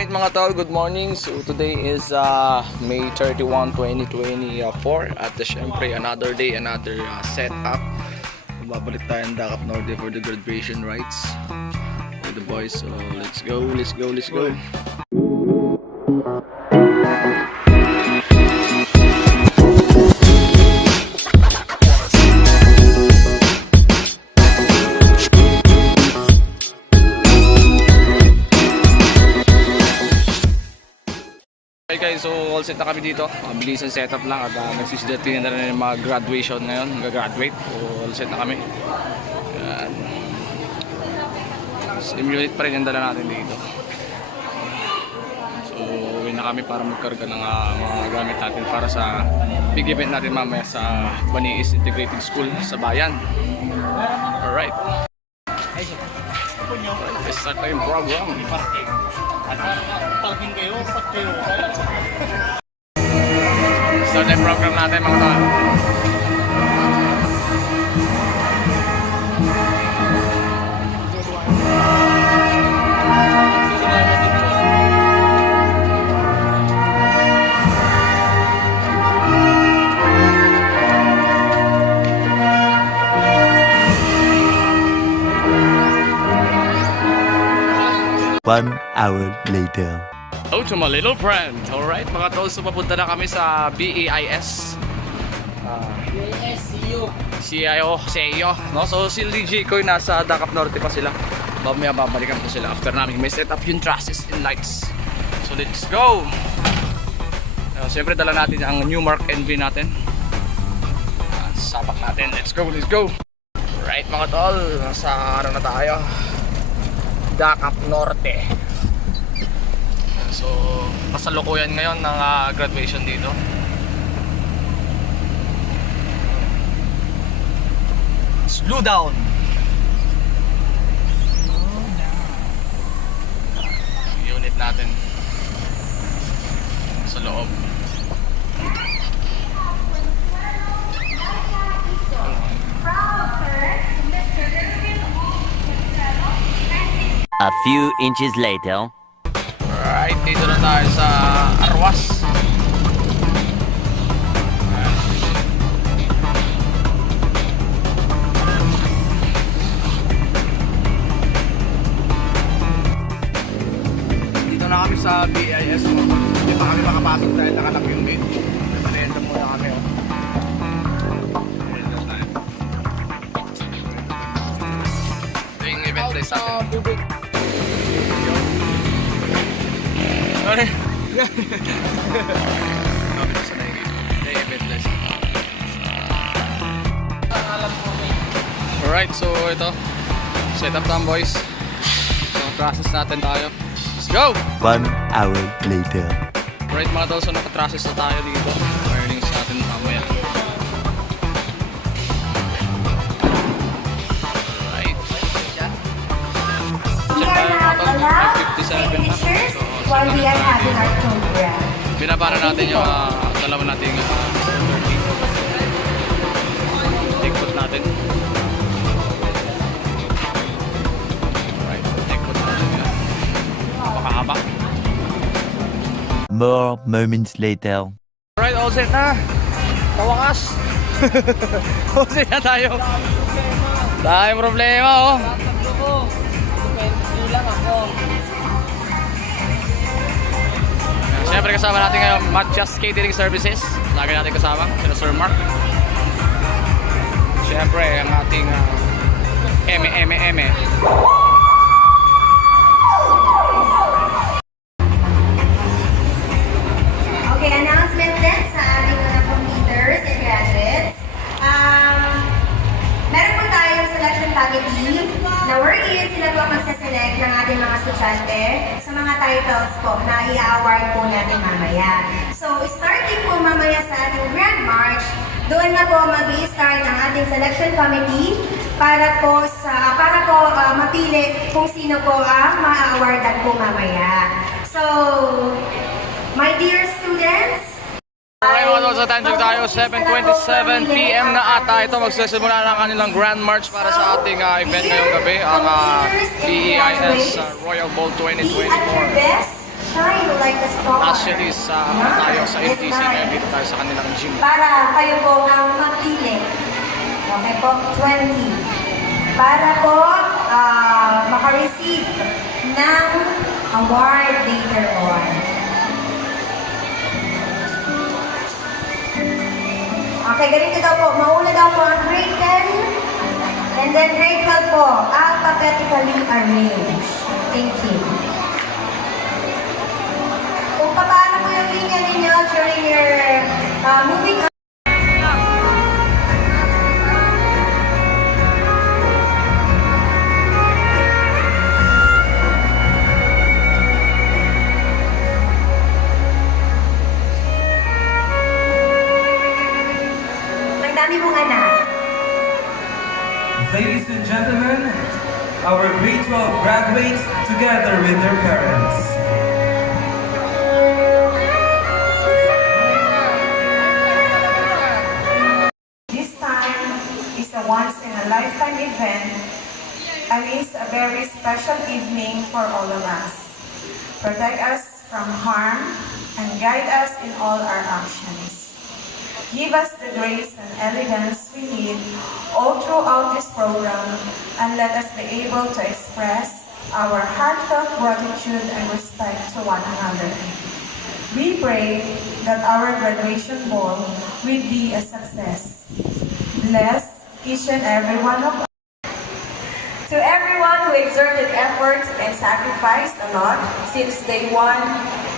Alright mga tol, good morning. So today is May 31, 2024 at syempre another day, another setup. Babalik tayo ng Dakap Norte for the graduation rites with the boys. So let's go. Okay guys, so all set na kami dito. Mabilis ang setup lang at nagsisidating na rin yung mga graduation ngayon, mag-graduate. So all set na kami. Yan. Same unit pa rin yung dala natin dito. So uwi na kami para magkarga ng mga gamit natin para sa big event natin mamaya sa Baniis Integrated School sa bayan. Alright. Let's start na yung program. Start na yung program natin mga tol. One hour later. Hello to my little friend. Alright mga tol, so papunta na kami sa BAIS. CIO, no? So si DJ ko nasa Dakap Norte pa sila. Mamaya babalikan ko sila after namin may set up yung trusses and lights. So let's go. Siyempre dala natin ang Newmark NV natin. Sabak natin. Let's go. Alright mga tol, nasa ano na tayo? Dakap Norte. So, kasalukuyan ngayon ng graduation dito. Slow down. Unit natin sa loob. A few inches later. Alright, dito na tayo sa Arwas. Dito na kami sa BIS. Hindi pa kami makapasok dahil nakalak yung gate. Panenda muna kami. Ito yung event place natin. Sorry. Alright, so ito set up time boys. So process natin tayo. Let's go! 1 hour later. Alright mga tol, so nakatrasses na tayo dito. Earnings natin mamaya. Alright. We are now allowed 57 na. signatures while we are having our program. Binabara natin yung dalawa nating take-put natin. Alright, take-put natin yan. Napakahaba. More moments later. Alright, all set na. Tawakas. All set na tayo. Dahil problema oh. Siyempre kasama natin ngayon Matchas Catering Services. Lagi natin kasama sila Sir Mark. Siyempre ang ating eme. Okay, announcement din sa ating mga computers and gadgets. Meron po tayong selection committee na wherein sila po magsaselect ng ating mga estudyante sa mga titles po na i-award po natin mamaya. So, starting po mamaya sa ating Grand March, doon na po mag-i-start ang ating selection committee para po mapili kung sino po ang ma-awardan po mamaya. So, my dear students, Okay mga tol, sa time check tayo, 7:27 PM na ata. Ito magsisimula ng kanilang Grand March para sa ating event ngayong gabi, ang BEIS Royal Bowl 2024. at your best, Actually, tayo sa MTC ngayon dito tayo sa kanilang gym. Para kayo po ang mapili. Okay po, 20. Para po makareceive ng award later on. Okay, ganito daw po. Mauna daw po ang grade 10 and then grade 12 po, alphabetically arranged. Thank you. Kung paano po yung linya ninyo during your moving on. Ang dami mong anak. Ladies and gentlemen, our grade 12 graduates together with their parents. This time is a once-in-a-lifetime event and is a very special evening for all of us. Protect us from harm and guide us in all our actions. Give us the grace and elegance we need all throughout this program and let us be able to express our heartfelt gratitude and respect to one another. We pray that our graduation ball will be a success. Bless each and every one of us. To everyone who exerted effort and sacrificed a lot since day one,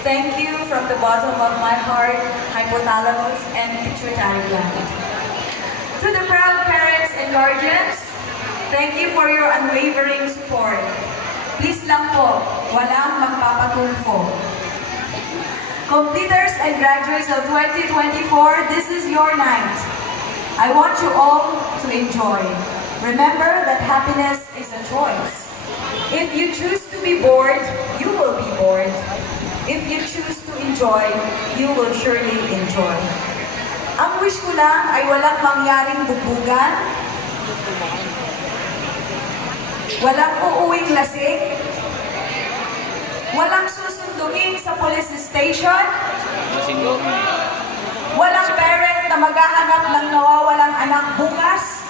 thank you from the bottom of my heart, hypothalamus, and pituitary gland. To the proud parents and guardians, thank you for your unwavering support. Please lang po, walang magpapatulfo. Completers and graduates of 2024, this is your night. I want you all to enjoy. Remember that happiness is a choice. If you choose to be bored, you will be bored. If you choose to enjoy, you will surely enjoy. Ang wish ko lang ay walang mangyaring bubugan, walang uuwing lasing, walang susunduin sa police station, walang parent na maghahanap ng nawawalang anak bukas,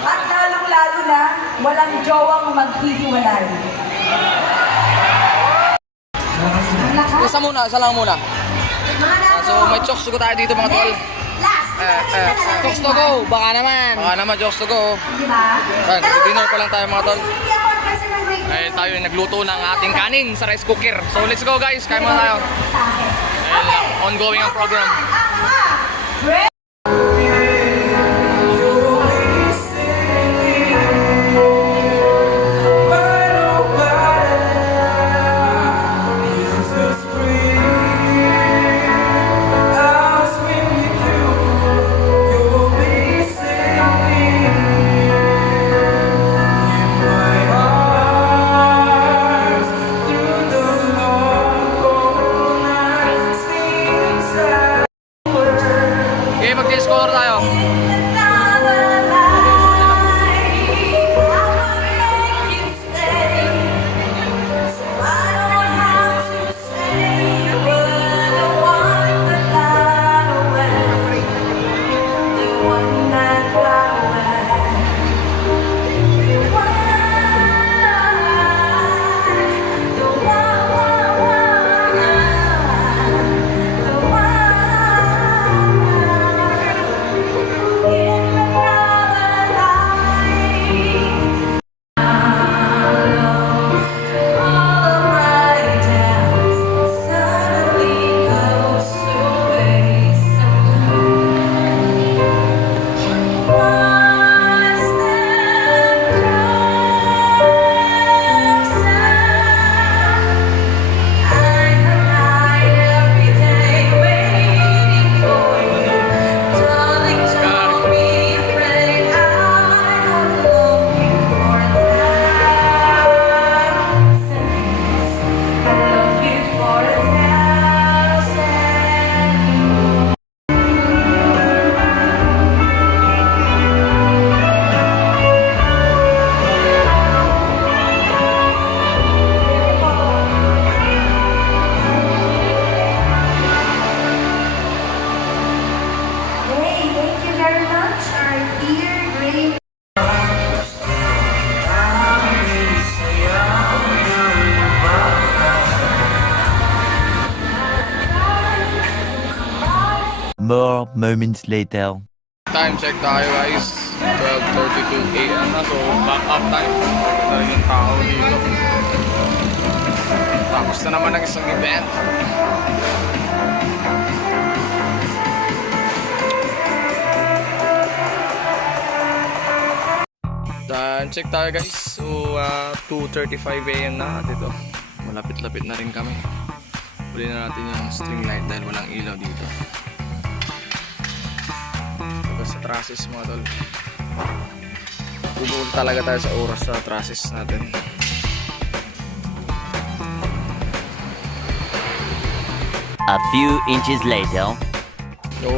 at lalong-lalo na walang jowang maghihiwalay. Isa lang muna. Mga anak So, may chokes to go tayo dito mga tol. Last. Chokes to go, baka naman chokes to go. Diba? Dinner pa lang tayo mga tol. Hindi ako kasi ng grade Ngayon tayo nagluto ng ating kanin sa rice cooker. So, let's go guys, kain muna tayo. sa akin. Ayun lang, ongoing ang program. Ang mga grade Okay, mag-discover tayo. more moments later. Time check tayo guys. 12:32 AM na. So back up time. Ito rin yung tao dito. Tapos na naman ang isang event. Time check tayo guys. So 2:35 AM na dito. Malapit-lapit na rin kami. Huli na natin yung string light dahil walang ilaw dito. Sa trusses mga tol, bubukol talaga tayo sa oras sa trusses natin. A few inches later. So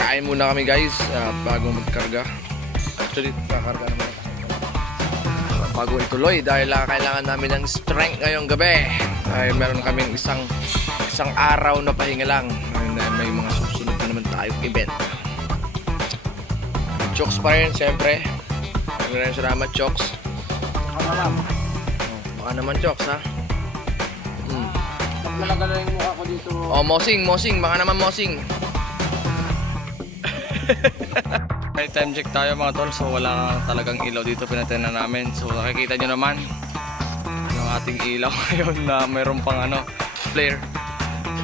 kain muna kami guys bago magkarga. Actually kakarga naman bago ituloy dahil kailangan namin ng strength ngayong gabi. Ay meron kaming isang araw na pahinga lang. May mga susunod na naman tayong event. Chokes pa rin, siyempre. Maraming salamat, Chokes. Baka naman, Chokes, ha? Talaga na yung mukha ko dito. Oh, Mosing. Baka naman, Mosing. May time check tayo, mga tol. So, wala talagang ilaw dito. Pinatay na namin. So, nakikita nyo naman yung ating ilaw ngayon na mayroon pang flare.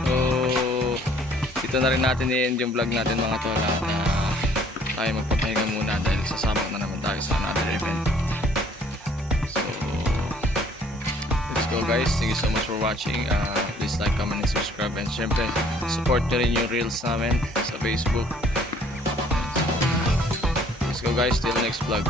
So, dito na rin natin i-end yung vlog natin, mga tol. Tayo magpapahinga muna dahil sasabak na naman tayo sa another event. So let's go guys. Thank you so much for watching. Please like, comment, and subscribe. And syempre support nyo rin yung reels namin sa Facebook. So, let's go guys till next vlog.